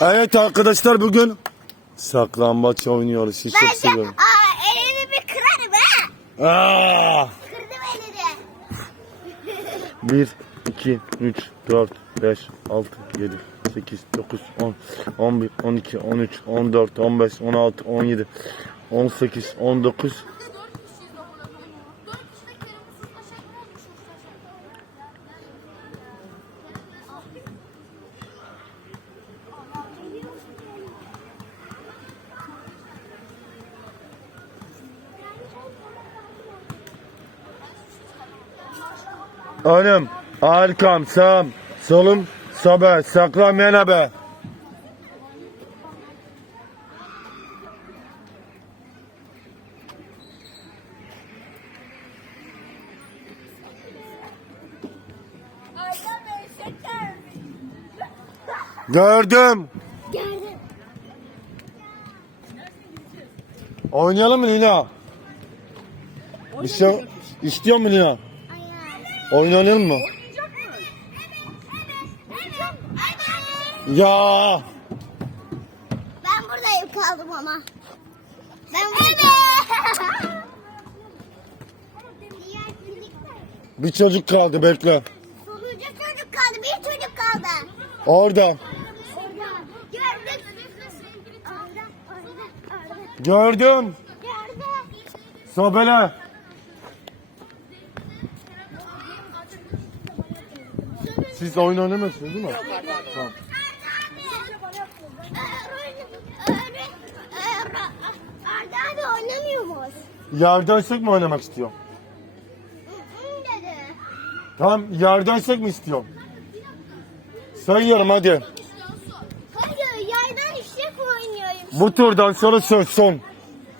Evet arkadaşlar bugün saklambaç oynuyoruz. Siz çok Bence seviyorum. aa, elini bir kırarım ha. Aa! Kırdım elini. 1, 2, 3, 4, 5, 6, 7, 8, 9, 10, 11, 12, 13, 14, 15, 16, 17, 18, 19, Önüm, arkam, sağım, solum, sobe, saklam yana be. Gördüm. Gördüm. Oynayalım mı Lina? Bir şey istiyor mu Lina? Oynayalım mı? Ya Ben buradayım kaldım ama. Ben buradayım. bir çocuk kaldı bekle. Sonuncu çocuk kaldı. Bir çocuk kaldı. Orada. Orada. Gördüm. Gördüm. Sobele. Siz oyun oynamıyorsunuz değil mi? Tamam. Arda abi oynamıyor muyuz? Yerden mi oynamak istiyor? dedi. Tamam yerden mi istiyor? Sayıyorum hadi. Hayır yaydan işlek oynuyorum. Bu turdan sonra söz son.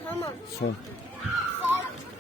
Tamam. Son.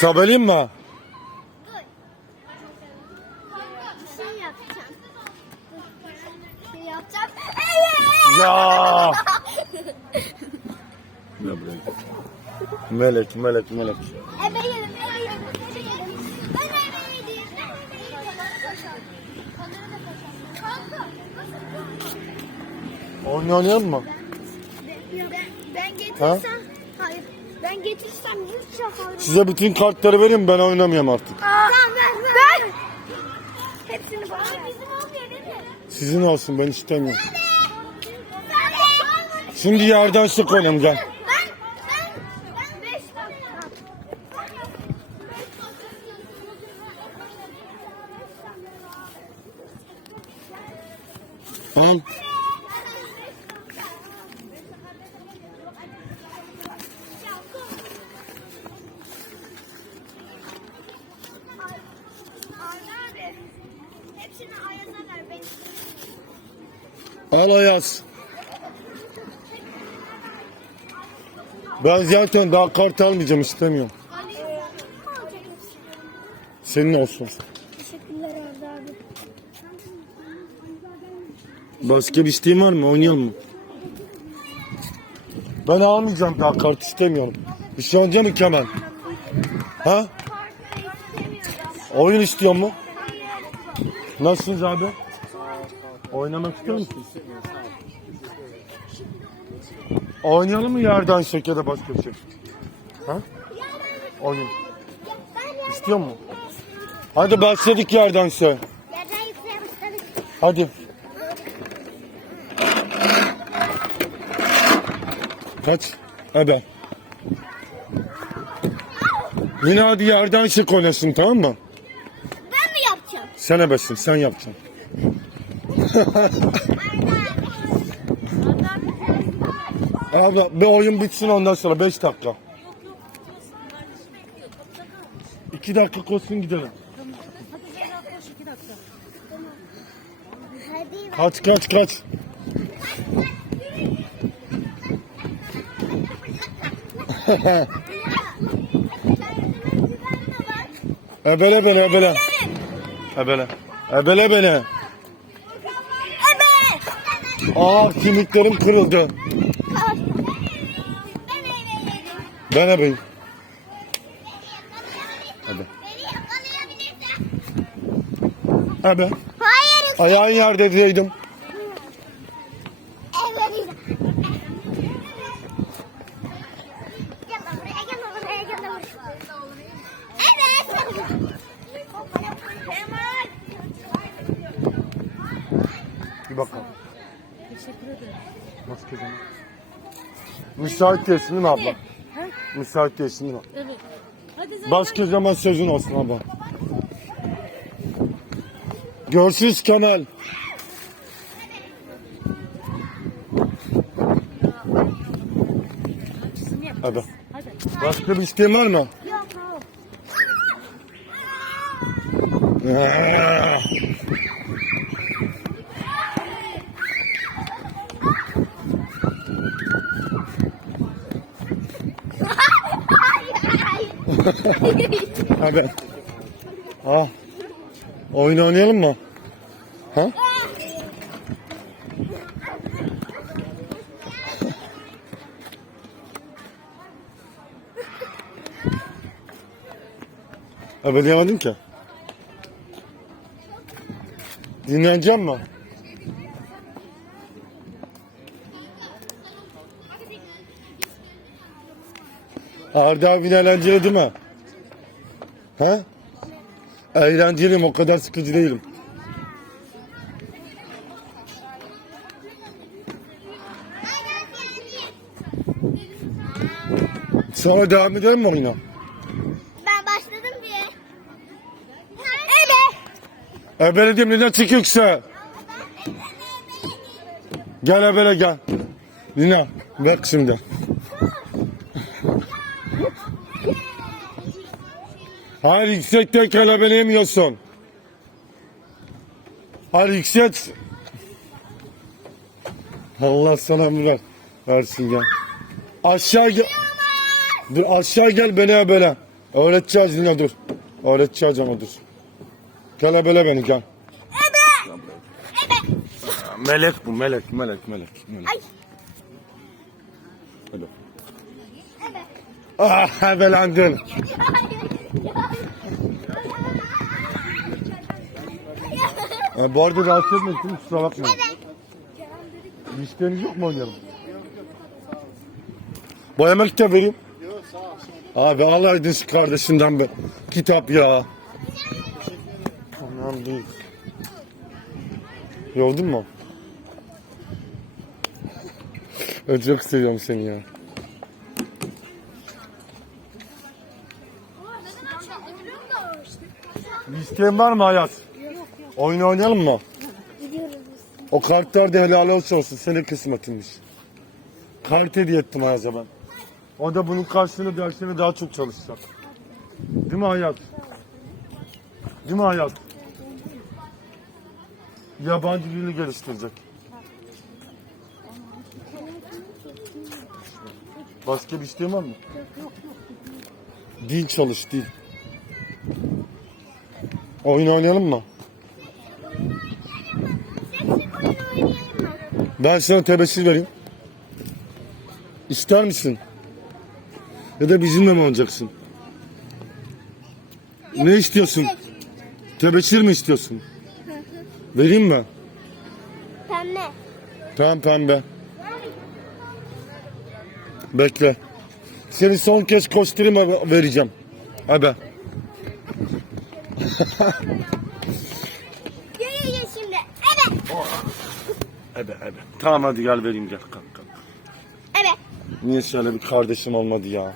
Sabeleyim mi? Bir şey yapacağım. Bir şey yapacağım. Ya. Melek, melek, melek. Ben. Kanka, Oyun oynayalım mı? ben, ben Ha? getirsem, hayır, ben yüz. Size bütün kartları vereyim ben oynamayayım artık. Tamam ver, ver. ver. Hepsini bana ver. bizim olmuyor değil mi? Sizin olsun ben istemiyorum. Şimdi yerden sık oynayalım gel. Ben, ben, ben beş dakika. Tamam. Arda abi, hepsini Ayaz'a ver. Ben Ayaz. Ben zaten daha kart almayacağım istemiyorum. Senin olsun. Teşekkürler Arda abi. Başka bir isteğin var mı? Oynayalım mı? Ben almayacağım daha kart istemiyorum. Bir şey olacak mı Kemal? Ha? Oyun istiyor mu? Nasılsınız abi? Oynamak istiyor musun? Oynayalım mı yerden şekerde başka bir şey? Ha? Oyun. İstiyor mu? Hadi başladık. Yerden başladık. Hadi. Kaç? Ebe. Yine hadi yerden şık oynasın tamam mı? Ben mi yapacağım? Sen ebesin sen yapacaksın. Abla bir oyun bitsin ondan sonra 5 dakika. 2 dakika koşsun gidelim. Kaç kaç kaç. Ebele beni ebele. Ebele. Ebele beni. Aa kemiklerim kırıldı. Ben ebeyim. Hadi. Ebe. Hayır. Ayağın yerde diyeydim. Evet. Gel Bir bakalım. Maske zaman. Müsait değilsin değil mi abla? Müsait değilsin değil mi? Evet. Hadi zaten Başka zaman sözün olsun abla. Çizim yap. Hadi. Hadi. Başka bir isteğin var mı? Yok Hadi. Ha. Oyun oynayalım mı? Ha? Ebeleyemedim ki. Dinleneceğim mi? Arda abi eğlenceli değil mi? Ha? Eğlenceliyim o kadar sıkıcı değilim. Sonra devam edelim mi oyuna? Ben başladım diye. Evet. Ebeledim Lina çık yükse. Gel ebele gel. Lina bak şimdi. Hayır yüksekteyken ebeleyemiyorsun. Hayır yüksek. Allah sana ver. Versin gel. Aşağı gel. Dur aşağı gel beni ebele. Öğreteceğiz Lina dur. Öğreteceğiz ama dur. Gel beni gel. Melek bu melek melek melek. melek. Ay. Hadi. Ah ebelendin. E, bu arada rahatsız etmek için kusura bakmayın. Bir isteğiniz yok mu oynayalım? Boyama kitap vereyim. Abi alaydın şu kardeşinden be. Kitap ya. Anam değil. Yoldun mu? Ben çok seviyorum seni ya. Bir isteğin var mı Hayat? Oyun oynayalım mı? Gidiyoruz. O kartlar da helal olsun olsun. Senin kısmetinmiş. Kart hediye ettim Ayaz'a ben. O da bunun karşılığında derslerine daha çok çalışacak. Değil mi Hayat? Değil mi Hayat? Yabancı dilini geliştirecek. Başka bir isteğin var mı? Dil çalış, dil. Oyun oynayalım mı? Ben sana tebeşir vereyim. İster misin? Ya da bizimle mi olacaksın? Ne istiyorsun? Tebeşir mi istiyorsun? Vereyim mi? Pembe. Tamam pembe. Bekle. Seni son kez koşturayım vereceğim. Hadi. Yürüyün şimdi. Evet. Hadi hadi. Tamam hadi gel vereyim gel kalk kalk. Evet. Niye şöyle bir kardeşim olmadı ya?